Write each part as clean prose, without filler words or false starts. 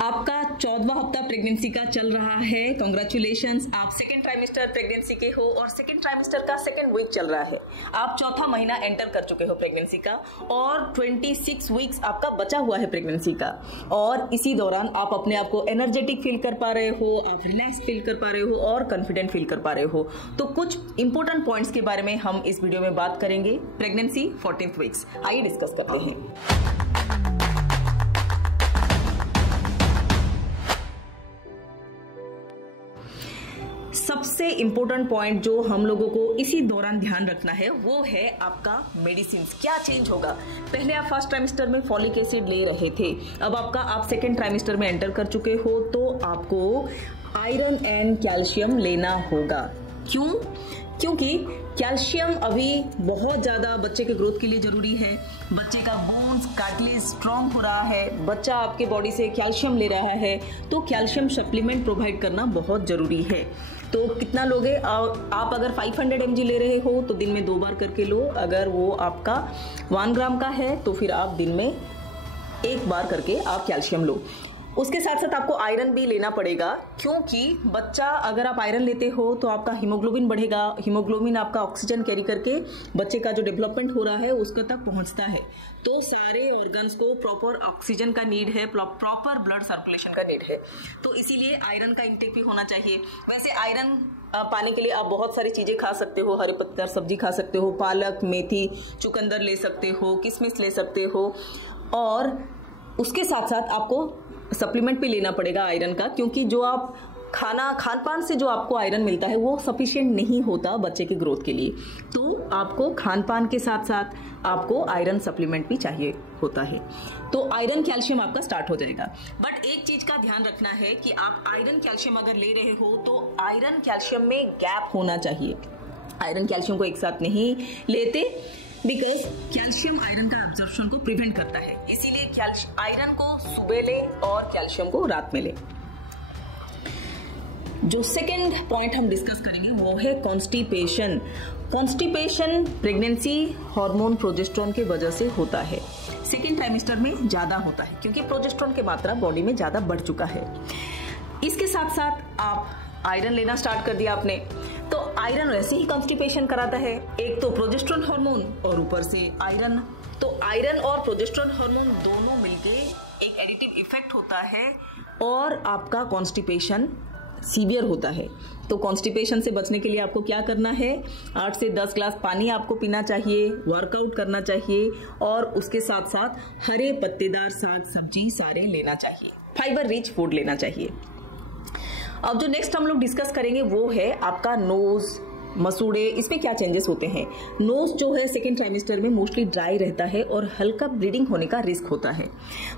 आपका 14वां हफ्ता प्रेगनेंसी का चल रहा है। कांग्रेचुलेशंस, आप सेकेंड ट्राइमेस्टर प्रेगनेंसी के हो और सेकेंड ट्राइमेस्टर का सेकेंड वीक चल रहा है। आप चौथा महीना एंटर कर चुके हो प्रेगनेंसी का और 26 वीक्स आपका बचा हुआ है प्रेगनेंसी का। और इसी दौरान आप अपने आप को एनर्जेटिक फील कर पा रहे हो, आप रिलैक्स फील कर पा रहे हो और कॉन्फिडेंट फील कर पा रहे हो। तो कुछ इंपॉर्टेंट पॉइंट्स के बारे में हम इस वीडियो में बात करेंगे। प्रेगनेंसी 14th वीक्स, आइए डिस्कस करते हैं। सबसे इंपॉर्टेंट पॉइंट जो हम लोगों को इसी दौरान ध्यान रखना है वो है आपका मेडिसिन क्या चेंज होगा। पहले आप फर्स्ट ट्राइमेस्टर में फॉलिक एसिड ले रहे थे, अब आप सेकेंड ट्राइमेस्टर में एंटर कर चुके हो तो आपको आयरन एंड कैल्शियम लेना होगा। क्यों? क्योंकि कैल्शियम अभी बहुत ज्यादा बच्चे के ग्रोथ के लिए जरूरी है। बच्चे का बोन्स कार्टिलेज स्ट्रांग हो रहा है, बच्चा आपके बॉडी से कैल्शियम ले रहा है, तो कैल्शियम सप्लीमेंट प्रोवाइड करना बहुत जरूरी है। तो कितना लोगे? आप अगर 500 mg ले रहे हो तो दिन में 2 बार करके लो। अगर वो आपका 1 ग्राम का है तो फिर आप दिन में 1 बार करके आप कैल्शियम लो। उसके साथ साथ आपको आयरन भी लेना पड़ेगा, क्योंकि बच्चा अगर आप आयरन लेते हो तो आपका हीमोग्लोबिन बढ़ेगा। हीमोग्लोबिन आपका ऑक्सीजन कैरी करके बच्चे का जो डेवलपमेंट हो रहा है उसका तक पहुंचता है। तो सारे ऑर्गन्स को प्रॉपर ऑक्सीजन का नीड है, प्रॉपर ब्लड सर्कुलेशन का नीड है। तो इसीलिए आयरन का इंटेक भी होना चाहिए। वैसे आयरन पाने के लिए आप बहुत सारी चीजें खा सकते हो। हरे पत्तेदार सब्जी खा सकते हो, पालक, मेथी, चुकंदर ले सकते हो, किशमिश ले सकते हो। और उसके साथ साथ आपको सप्लीमेंट भी लेना पड़ेगा आयरन का, क्योंकि जो आप खान पान से जो आपको आयरन मिलता है वो सफिशिएंट नहीं होता बच्चे के ग्रोथ के लिए। तो आपको खान पान के साथ साथ आपको आयरन सप्लीमेंट भी चाहिए होता है। तो आयरन कैल्शियम आपका स्टार्ट हो जाएगा। बट एक चीज का ध्यान रखना है कि आप आयरन कैल्शियम अगर ले रहे हो तो आयरन कैल्शियम में गैप होना चाहिए। आयरन कैल्शियम को एक साथ नहीं लेते, बिकॉज कैल्शियम आयरन का एब्जॉर्प्शन को प्रिवेंट करता है। इसीलिए आयरन को सुबह ले और कैल्शियम को रात में ले। जो सेकेंड पॉइंट हम डिस्कस करेंगे वो है constipation. Constipation pregnancy hormone progesterone के वजह से होता है। सेकेंड ट्राइमेस्टर में ज्यादा होता है क्योंकि प्रोजेस्टेरोन की मात्रा बॉडी में ज्यादा बढ़ चुका है। इसके साथ साथ आप आयरन लेना स्टार्ट कर दिया आपने, तो आयरन वैसे ही कॉन्स्टिपेशन कराता है। एक तो प्रोजेस्टेरोन हार्मोन और ऊपर से आयरन। तो आयरन और प्रोजेस्टेरोन हार्मोन दोनों मिलके एक एडिटिव इफेक्ट होता है और आपका कॉन्स्टिपेशन सीवियर होता है। तो कॉन्स्टिपेशन से बचने के लिए आपको क्या करना है? 8 से 10 ग्लास पानी आपको पीना चाहिए, वर्कआउट करना चाहिए और उसके साथ साथ हरे पत्तेदार साग सब्जी सारे लेना चाहिए, फाइबर रिच फूड लेना चाहिए। अब जो नेक्स्ट हम लोग डिस्कस करेंगे वो है आपका नोज, मसूड़े। इसमें क्या चेंजेस होते हैं? नोज जो है सेकेंड ट्राइमेस्टर में मोस्टली ड्राई रहता है और हल्का ब्लीडिंग होने का रिस्क होता है।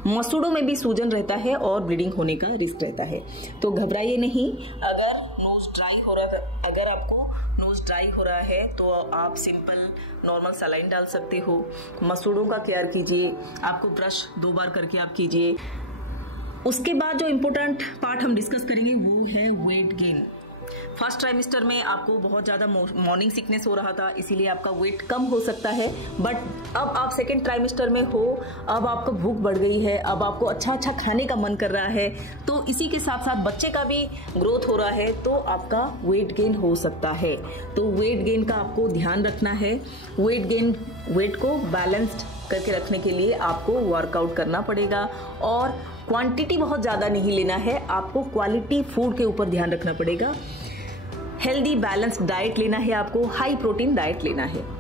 मसूड़ों में भी सूजन रहता है और ब्लीडिंग होने का रिस्क रहता है। तो घबराइए नहीं। अगर नोज ड्राई हो रहा है, अगर आपको नोज ड्राई हो रहा है तो आप सिंपल नॉर्मल सलाइन डाल सकते हो। मसूड़ों का केयर कीजिए, आपको ब्रश 2 बार करके आप कीजिए। उसके बाद जो इम्पोर्टेंट पार्ट हम डिस्कस करेंगे वो है वेट गेन। फर्स्ट ट्राइमेस्टर में आपको बहुत ज्यादा मॉर्निंग सिकनेस हो रहा था, इसीलिए आपका वेट कम हो सकता है। बट अब आप सेकेंड ट्राइमेस्टर में हो, अब आपको भूख बढ़ गई है, अब आपको अच्छा अच्छा खाने का मन कर रहा है, तो इसी के साथ साथ बच्चे का भी ग्रोथ हो रहा है, तो आपका वेट गेन हो सकता है। तो वेट गेन का आपको ध्यान रखना है। वेट को बैलेंस्ड करके रखने के लिए आपको वर्कआउट करना पड़ेगा और क्वांटिटी बहुत ज्यादा नहीं लेना है, आपको क्वालिटी फूड के ऊपर ध्यान रखना पड़ेगा। हेल्दी बैलेंस्ड डाइट लेना है, आपको हाई प्रोटीन डाइट लेना है।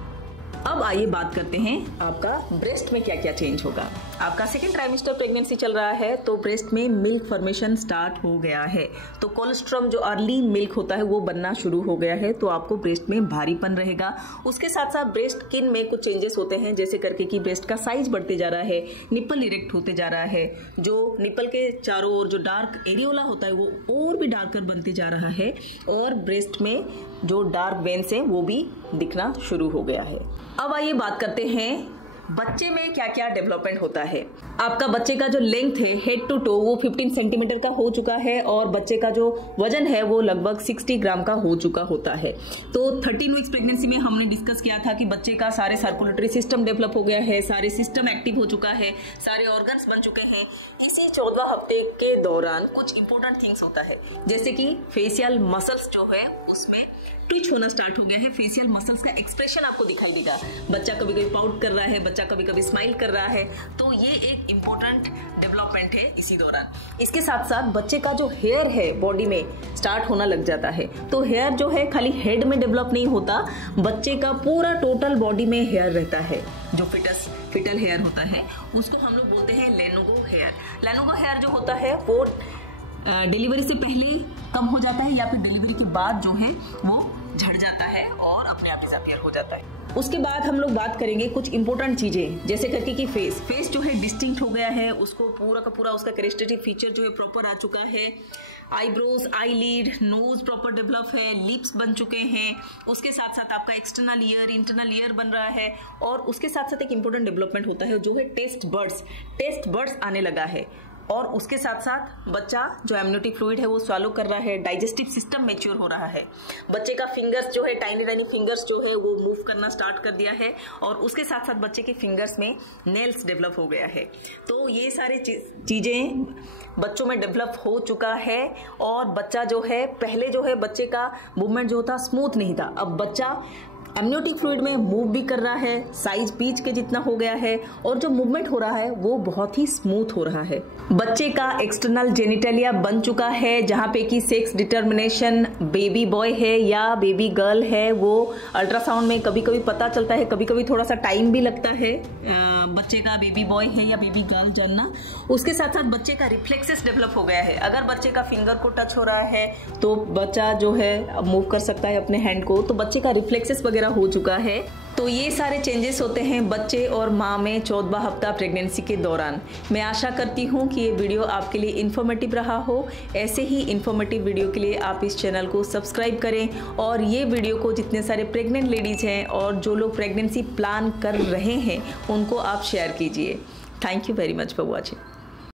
अब आइए बात करते हैं आपका ब्रेस्ट में क्या क्या चेंज होगा। आपका सेकेंड ट्राइमेस्टर प्रेगनेंसी चल रहा है तो ब्रेस्ट में मिल्क फॉर्मेशन स्टार्ट हो गया है। तो कोलेस्ट्रॉल जो अर्ली मिल्क होता है वो बनना शुरू हो गया है, तो आपको ब्रेस्ट में भारीपन रहेगा। उसके साथ साथ ब्रेस्ट स्किन में कुछ चेंजेस होते हैं, जैसे करके कि ब्रेस्ट का साइज बढ़ते जा रहा है, निप्पल इरेक्ट होते जा रहा है, जो निप्पल के चारों ओर जो डार्क एरियोला होता है वो और भी डार्कर बनते जा रहा है और ब्रेस्ट में जो डार्क वेन्स हैं वो भी दिखना शुरू हो गया है। अब आइए बात करते हैं बच्चे में क्या क्या डेवलपमेंट होता है। आपका बच्चे का जो लेंथ है हेड टू टो वो 15 सेंटीमीटर का हो चुका है और बच्चे का जो वजन है वो लगभग 60 ग्राम का हो चुका होता है। तो 13 वीक्स प्रेगनेंसी में हमने डिस्कस किया था कि बच्चे का सारे सर्कुलेटरी सिस्टम डेवलप हो गया है, सारे सिस्टम एक्टिव हो चुका है, सारे ऑर्गन्स बन चुके हैं। इसी 14 हफ्ते के दौरान कुछ इंपॉर्टेंट थिंग्स होता है, जैसे कि फेशियल मसल्स जो है उसमें ट्विच होना स्टार्ट हो गया है। फेशियल मसल्स का एक्सप्रेशन आपको दिखाई देगा। बच्चा कभी कभी पाउट कर रहा है, बच्चा कभी कभी स्माइल कर रहा है, तो ये एक इम्पोर्टेंट डेवलपमेंट है इसी दौरान। इसके साथ साथ बच्चे का जो हेयर है बॉडी में स्टार्ट होना लग जाता है। तो हेयर जो है खाली हेड में डेवलप नहीं होता, बच्चे का पूरा टोटल बॉडी में हेयर रहता है। जो फिटल हेयर होता है उसको हम लोग बोलते हैं लेनोगो हेयर। लेनोगो हेयर जो होता है वो डिलीवरी से पहले कम हो जाता है या फिर डिलीवरी के बाद जो है वो झड़ जाता है और अपने आप डिसअपीयर हो जाता है। उसके बाद हम लोग बात करेंगे कुछ इंपॉर्टेंट चीजें, जैसे करके कि फेस जो है डिस्टिंक्ट हो गया है, उसको पूरा का पूरा उसका कैरेक्टरिस्टिक फीचर जो है प्रॉपर आ चुका है। Eyebrows, eyelid, nose proper develop है, लिप्स बन चुके हैं। उसके साथ साथ आपका एक्सटर्नल ईयर, इंटरनल ईयर बन रहा है और उसके साथ साथ एक इंपॉर्टेंट डेवलपमेंट होता है जो है टेस्ट बर्ड्स आने लगा है। और उसके साथ साथ बच्चा जो एमनियोटिक फ्लूइड है वो स्वालो कर रहा है, डाइजेस्टिव सिस्टम मैच्योर हो रहा है। बच्चे का फिंगर्स जो है टाइनी फिंगर्स जो है वो मूव करना स्टार्ट कर दिया है और उसके साथ साथ बच्चे के फिंगर्स में नेल्स डेवलप हो गया है। तो ये सारे चीजें बच्चों में डेवलप हो चुका है और बच्चा जो है पहले जो है बच्चे का मूवमेंट जो था स्मूथ नहीं था, अब बच्चा एमनियोटिक फ्लूइड में मूव भी कर रहा है, साइज पीच के जितना हो गया है और जो मूवमेंट हो रहा है वो बहुत ही स्मूथ हो रहा है। बच्चे का एक्सटर्नल जेनिटलिया बन चुका है, जहाँ पे कि सेक्स डिटर्मिनेशन बेबी बॉय है या बेबी गर्ल है वो अल्ट्रासाउंड में कभी कभी पता चलता है, कभी कभी थोड़ा सा टाइम भी लगता है बच्चे का बेबी बॉय है या बेबी गर्ल जानना। उसके साथ साथ बच्चे का रिफ्लेक्सेस डेवलप हो गया है। अगर बच्चे का फिंगर को टच हो रहा है तो बच्चा जो है मूव कर सकता है अपने हैंड को, तो बच्चे का रिफ्लेक्सेस वगैरह हो चुका है। तो ये सारे चेंजेस होते हैं बच्चे और माँ में 14वां हफ्ता प्रेगनेंसी के दौरान। मैं आशा करती हूँ कि ये वीडियो आपके लिए इन्फॉर्मेटिव रहा हो। ऐसे ही इन्फॉर्मेटिव वीडियो के लिए आप इस चैनल को सब्सक्राइब करें और ये वीडियो को जितने सारे प्रेग्नेंट लेडीज़ हैं और जो लोग प्रेगनेंसी प्लान कर रहे हैं उनको आप शेयर कीजिए। Thank you very much for watching.